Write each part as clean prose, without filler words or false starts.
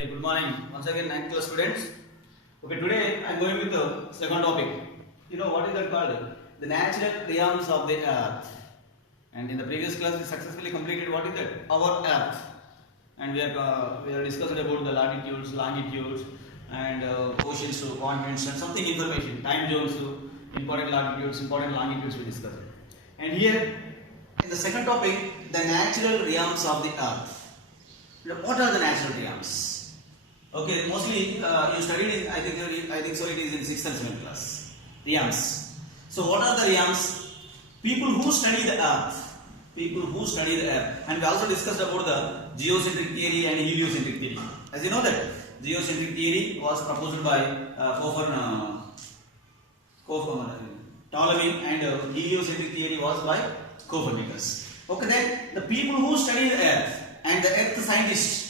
Hey, good morning. Once again, 9th class students. Okay, today I am going with the second topic. You know what is that called? The natural realms of the earth. And in the previous class, we successfully completed what is that? Our earth. And we are discussing about the latitudes, longitudes, and oceans, continents, and something information. Time zones, important latitudes, important longitudes we discussed. And here, in the second topic, the natural realms of the earth. What are the natural realms? Okay, mostly you studied in, I think so. It is in 6th and 7th class. Realms. So what are the realms? People who study the earth. People who study the earth. And we also discussed about the geocentric theory and heliocentric theory. As you know that geocentric theory was proposed by Ptolemy, and heliocentric theory was by Copernicus. Okay, then the people who study the earth and the earth scientists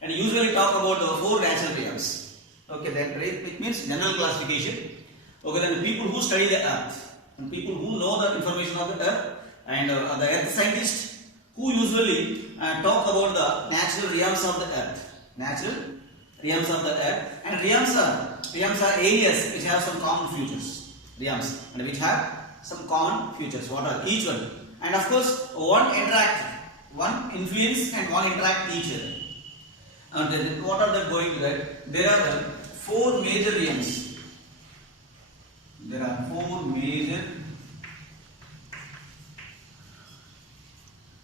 and usually talk about the 4 natural realms. Okay, then it means general classification. Okay, then the people who study the earth and people who know the information of the earth and the earth scientists who usually talk about the natural realms of the earth. Natural realms of the earth, and realms are areas which have some common features. Realms and which have some common features. What are each one? And of course, one influence and one interact each other. And then what are they going to that? There are the 4 major realms. There are 4 major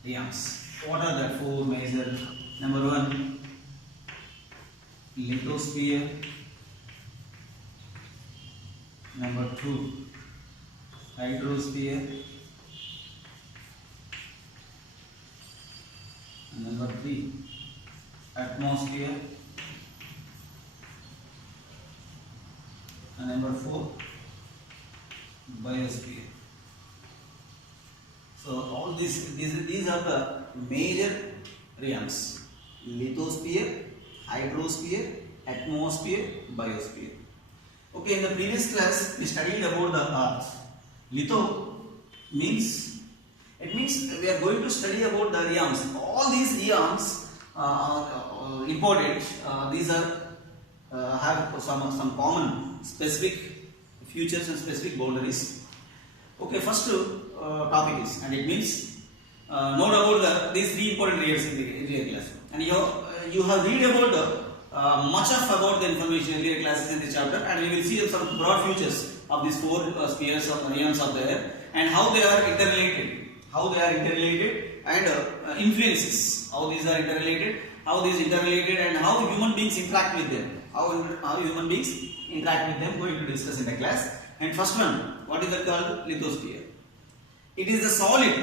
realms. What are the 4 major? Number 1, lithosphere. Number 2, hydrosphere. And number 3, atmosphere. And number 4, biosphere. So all these are the major realms: lithosphere, hydrosphere, atmosphere, biosphere. Okay, in the previous class we studied about the earth. Litho means, it means we are going to study about the realms. All these realms important. These are have some common specific features and specific boundaries. Okay, first topic is, and it means note about these 3 important realms in the class. And you have read about much about the information in the classes in this chapter, and we will see some broad features of these 4 spheres of realms of the earth and how they are interrelated. How they are interrelated and influences. How these are interrelated. How these interrelated and how human beings interact with them. How human beings interact with them. Going to discuss in the class. And first one, what is that called? Lithosphere. It is the solid.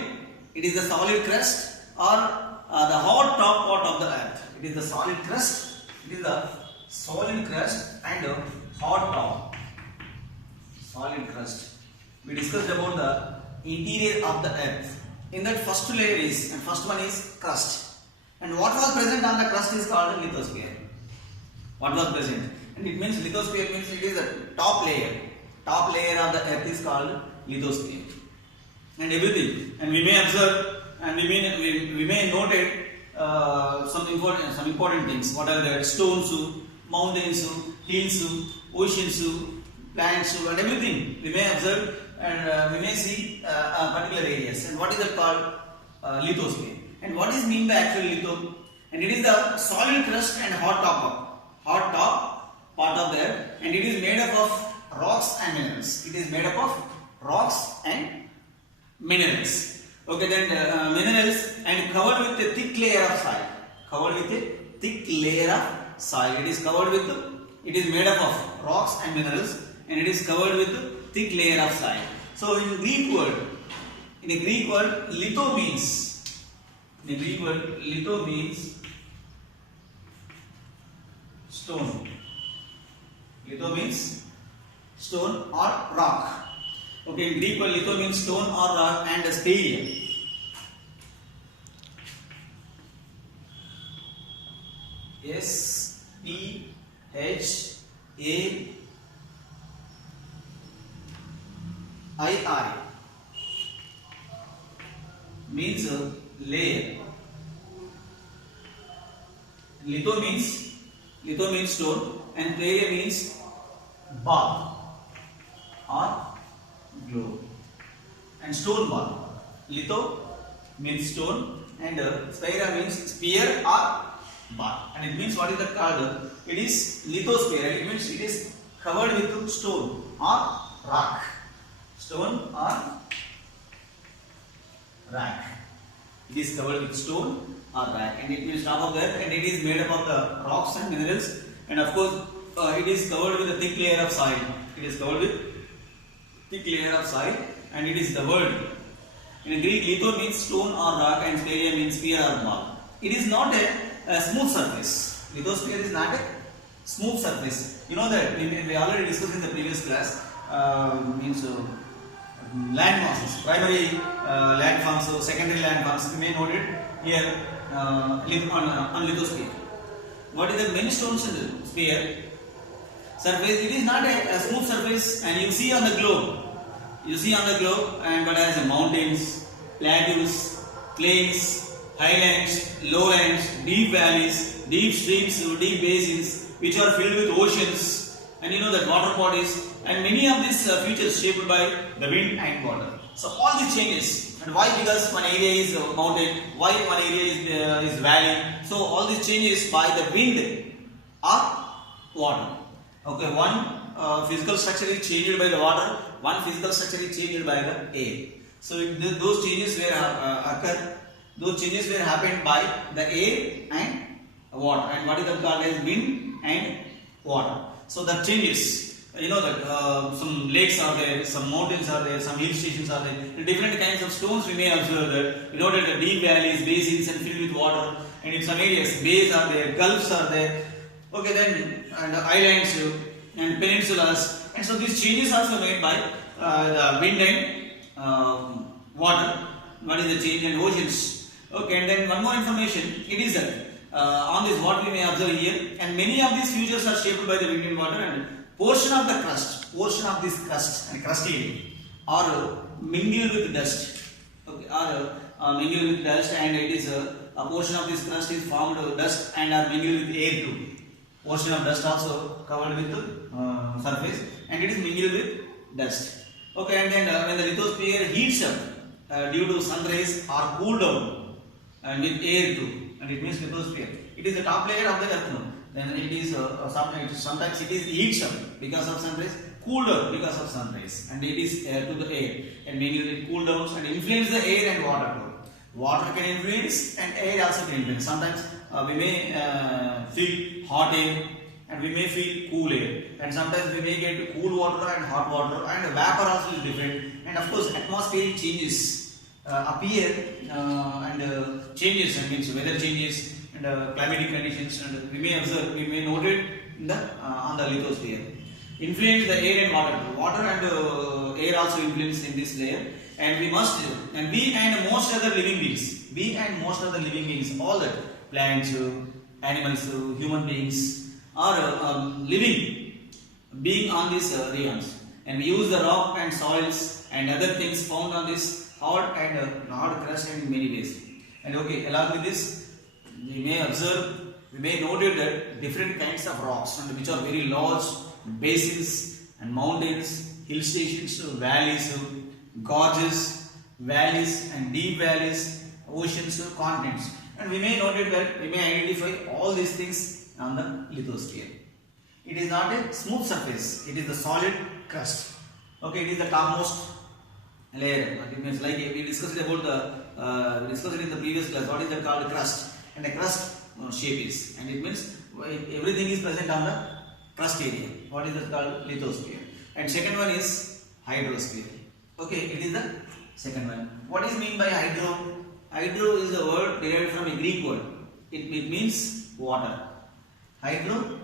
It is the solid crust or the hot top part of the earth. It is the solid crust. It is the solid crust and hot top. Solid crust. We discussed about the interior of the earth. In that first layer is, and first one is crust. And what was present on the crust is called lithosphere. What was present? And it means lithosphere means it is the top layer. Top layer of the earth is called lithosphere. And everything. And we may observe and we may note some important things. What are the stones, mountains, hills, oceans, plants, and everything. We may observe and we may see particular areas. And what is that called? Lithosphere. And what is mean by actual litho? And it is the solid crust and hot top part of the earth, and it is made up of rocks and minerals. It is made up of rocks and minerals. Okay, then minerals and covered with a thick layer of soil. Covered with a thick layer of soil. It is covered with. It is made up of rocks and minerals, and it is covered with a thick layer of soil. So in a Greek word, litho means. In a Greek word, litho means stone. Litho means stone or rock. Okay, in Greek word, litho means stone or rock, and sphaeria. S-P-H-A-I-I means layer. Litho means Litho means stone and cleria means ball or globe. And stone ball. Litho means stone and sphaera means sphere or ball. And it means what is that called? It is lithosphere. It means it is covered with stone or rock. Stone or rock. It is covered with stone or rock, and it means top of the earth, and it is made up of the rocks and minerals, and of course it is covered with a thick layer of soil. It is covered with thick layer of soil, and it is the word. In Greek, litho means stone or rock, and sphaera means sphere or ball. It is not a smooth surface. Lithosphere is not a smooth surface. You know that we already discussed in the previous class. Land masses, primary landforms, so secondary landforms. We may note it here on lithosphere. What is the many stones in the sphere? Surface. It is not a smooth surface, and you see on the globe. You see on the globe, and but as mountains, plateaus, plains, highlands, lowlands, deep valleys, deep streams, deep basins, which are filled with oceans, and you know that water bodies, and many of these features shaped by the wind and water. So all these changes, and why? Because one area is mountain, why one area is valley. So all these changes by the wind or water. Okay, one physical structure is changed by the water, one physical structure is changed by the air. So those changes were those changes were happened by the air and water. And what is that called as wind and water. So the changes. You know that some lakes are there, some mountains are there, some hill stations are there. The different kinds of stones we may observe that. You know that the deep valleys, basins and filled with water, and in some areas bays are there, gulfs are there. Okay, then and islands and peninsulas, and so these changes also made by the wind and water. What is the change in oceans? Okay, and then one more information. It is that on this what we may observe here, and many of these features are shaped by the wind and water, and portion of the crust, portion of this crust and crusty are mingled with dust. Okay, are mingled with dust, and it is a portion of this crust is formed of dust and are mingled with air too. Portion of dust also covered with the surface, and it is mingled with dust. Okay, and then when the lithosphere heats up due to sun rays or cool down and with air too, and it means lithosphere. It is the top layer of the earth now. Then it is sometimes it is heats up because of sun rays, cooled down because of sun rays, and it is to the air, and mainly it cool downs and influence the air and water flow. Water can influence and air also can influence. Sometimes we may feel hot air and we may feel cool air, and sometimes we may get cool water and hot water, and vapor also is different, and of course atmospheric changes appear and changes, and means weather changes and climatic conditions, and we may observe, we may note it in the on the lithosphere. Influence the air and water. Water and air also influence in this layer, and we must, and we and most other living beings, all that plants, animals, human beings are living being on these realms, and we use the rock and soils and other things found on this hard and hard crust in many ways. And okay, along with this, we may observe, we may note that different kinds of rocks, and which are very large, basins and mountains, hill stations, valleys, gorges, valleys and deep valleys, oceans, continents. And we may note that we may identify all these things on the lithosphere. It is not a smooth surface, it is the solid crust. Okay, it is the topmost layer. It means like we discussed about the discussed it in the previous class. What is that called? Crust. And the crust shape is, and it means everything is present on the crust area. What is that called? Lithosphere. And second one is hydrosphere. Okay, it is the second one. What is mean by hydro? Hydro is the word derived from a Greek word. It means water. Hydro,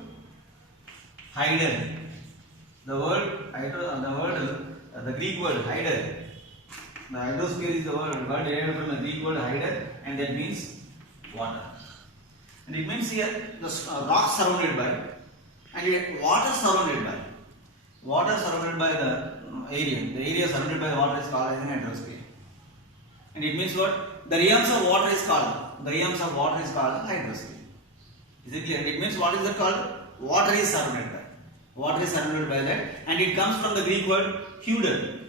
hyder. The word hydro, the Greek word hyder. The hydrosphere is the word derived from the Greek word hyder, and that means water. And it means here the rock surrounded by, and yet water surrounded by. Water surrounded by the area. The area surrounded by the water is called as an hydrosphere. And it means what? The realms of water is called. The realms of water is called hydrosphere. Is it clear? It means what is that called? Water is surrounded by. Water is surrounded by that, and it comes from the Greek word "hudor."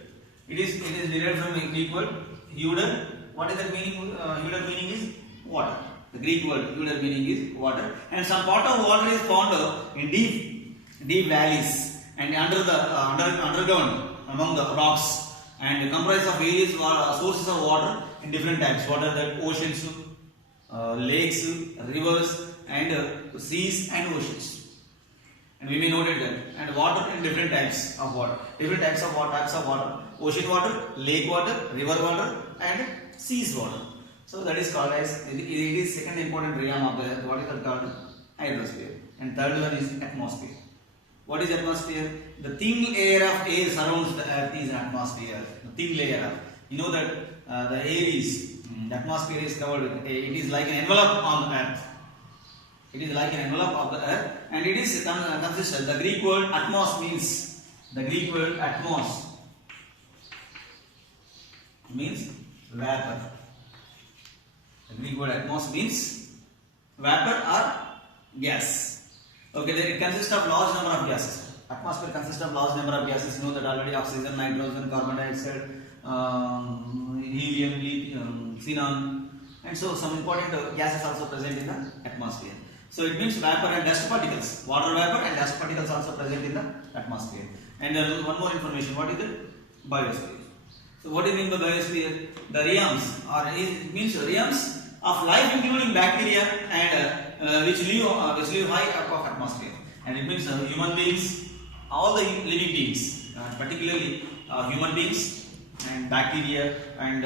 It is derived from the Greek word "hudor." What is that meaning? Hudor meaning is water. The Greek word "hudor" meaning is water, and some part of water is found in deep valleys and underground among the rocks, and comprised of various sources of water in different types. What are the oceans, lakes, rivers, and seas and oceans. And we may note that. And water in different types of water. Different types of water. Ocean water, lake water, river water, and seas water. So that is called as, it is second important realm of the earth. What is that called? Hydrosphere. And third one is atmosphere. What is atmosphere? The thin layer of air surrounds the earth is an atmosphere. The thin layer of, you know that the air is, the atmosphere is covered with, it is like an envelope on the earth. It is like an envelope of the earth, and it is consistent. The Greek word atmos means, means vapor. The Greek word atmos means vapor or gas. Okay, then it consists of large number of gases. Atmosphere consists of large number of gases. You know that already: oxygen, nitrogen, carbon dioxide, helium, lithium, xenon, and so some important gases also present in the atmosphere. So it means vapor and dust particles. Water vapor and dust particles also present in the atmosphere. And there is one more information. What is it? Biosphere. So what do you mean by biosphere? The realms, or it means realms of life, including bacteria and which live high up of atmosphere. And it means human beings, all the living beings, particularly human beings and bacteria, and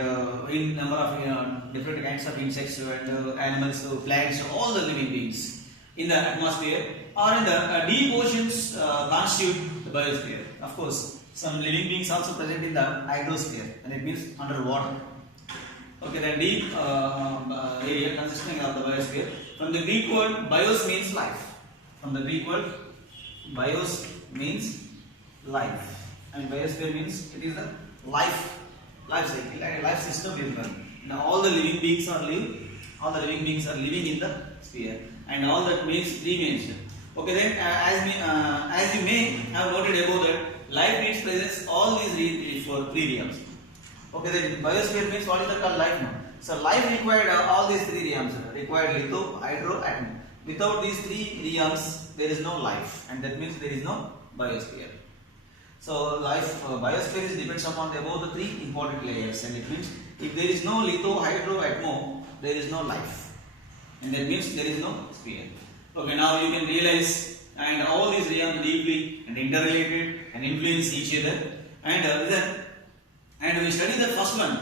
in number of different kinds of insects and animals, plants, all the living beings in the atmosphere or in the deep oceans constitute the biosphere. Of course, some living beings also present in the hydrosphere, and it means underwater. Okay, the deep area consisting of the biosphere. From the Greek word bios means life. From the Greek word bios means life, and biosphere means it is the life cycle, life system is one. Now all the living beings are living in the sphere, and all that means three-dimensional. Okay, then as you may have noted above that life needs presence all these three realms. Okay, then biosphere means what is that called? Life now. So life required all these three realms, required litho, hydro, atom. Without these three realms there is no life, and that means there is no biosphere. So biosphere is depends upon the above the three important layers, and it means if there is no litho, hydro, atmo, there is no life, and that means there is no sphere. Okay, now you can realize, and all these realms deeply and interrelated and influence each other, and we study the first one,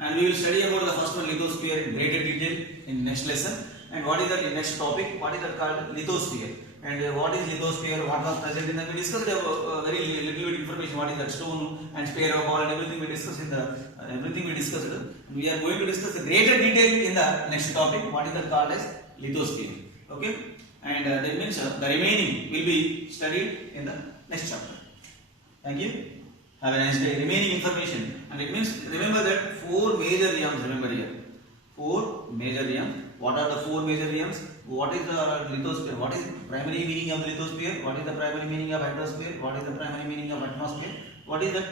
and we will study about the first one, lithosphere, in greater detail in next lesson. And what is that in next topic? What is that called? Lithosphere. And what is lithosphere? What was present in the? We discussed very little bit information. What is that stone and sphere of ball and everything we discussed in the everything we discussed. We are going to discuss in greater detail in the next topic. What is that called as lithosphere? Okay, and that means the remaining will be studied in the next chapter. Thank you. Have a nice day. Remaining information, and it means remember that four major realms. Remember here, four major realms. What are the four major realms? What is the lithosphere? What is primary meaning of the lithosphere? What is the primary meaning of hydrosphere? What is the primary meaning of atmosphere? What is the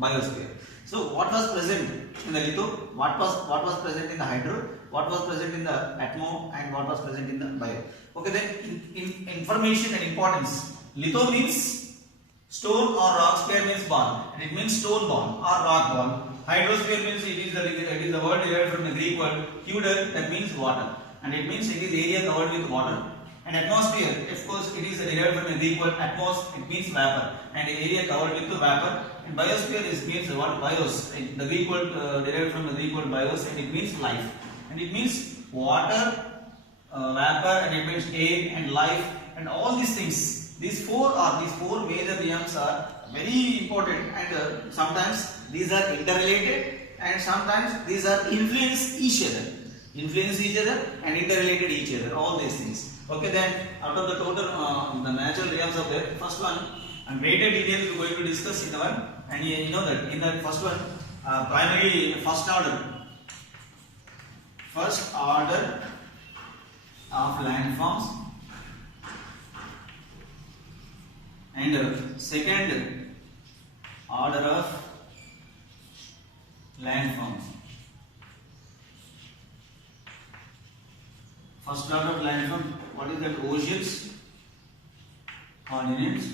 biosphere? So what was present in the litho? What was present in the hydro? What was present in the atmo? And what was present in the bio? Okay, then in information and importance. Litho means stone or rock, sphere means ball, and it means stone ball or rock ball. Hydrosphere means it is the word derived from the Greek word hudor, that means water, and it means it is area covered with water. And atmosphere, of course, it is derived from the Greek word atmos, it means vapor, and area covered with the vapor. And biosphere means what? Bios, the Greek word derived from the Greek word bios, and it means life, and it means water, vapor, and it means air and life, and all these things. These four major realms are very important, and sometimes these are interrelated, and sometimes these are influence each other and interrelated each other. All these things. Okay, then out of the total the natural realms of the first one, and greater details we are going to discuss in the one, and you know that in the first one, primary first order of landforms, and second order of landforms. First order of landform, what is that? Oceans, continents,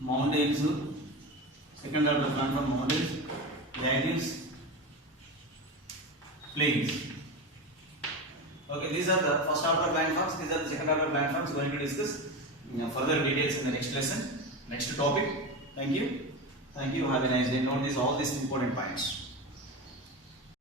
mountains. Second order of landform, mountains, plains, plains. Okay, these are the first order of landforms. These are the second order of landforms. Going to discuss further details in the next lesson, next topic. Thank you. Thank you. Have a nice day. Note all these important points.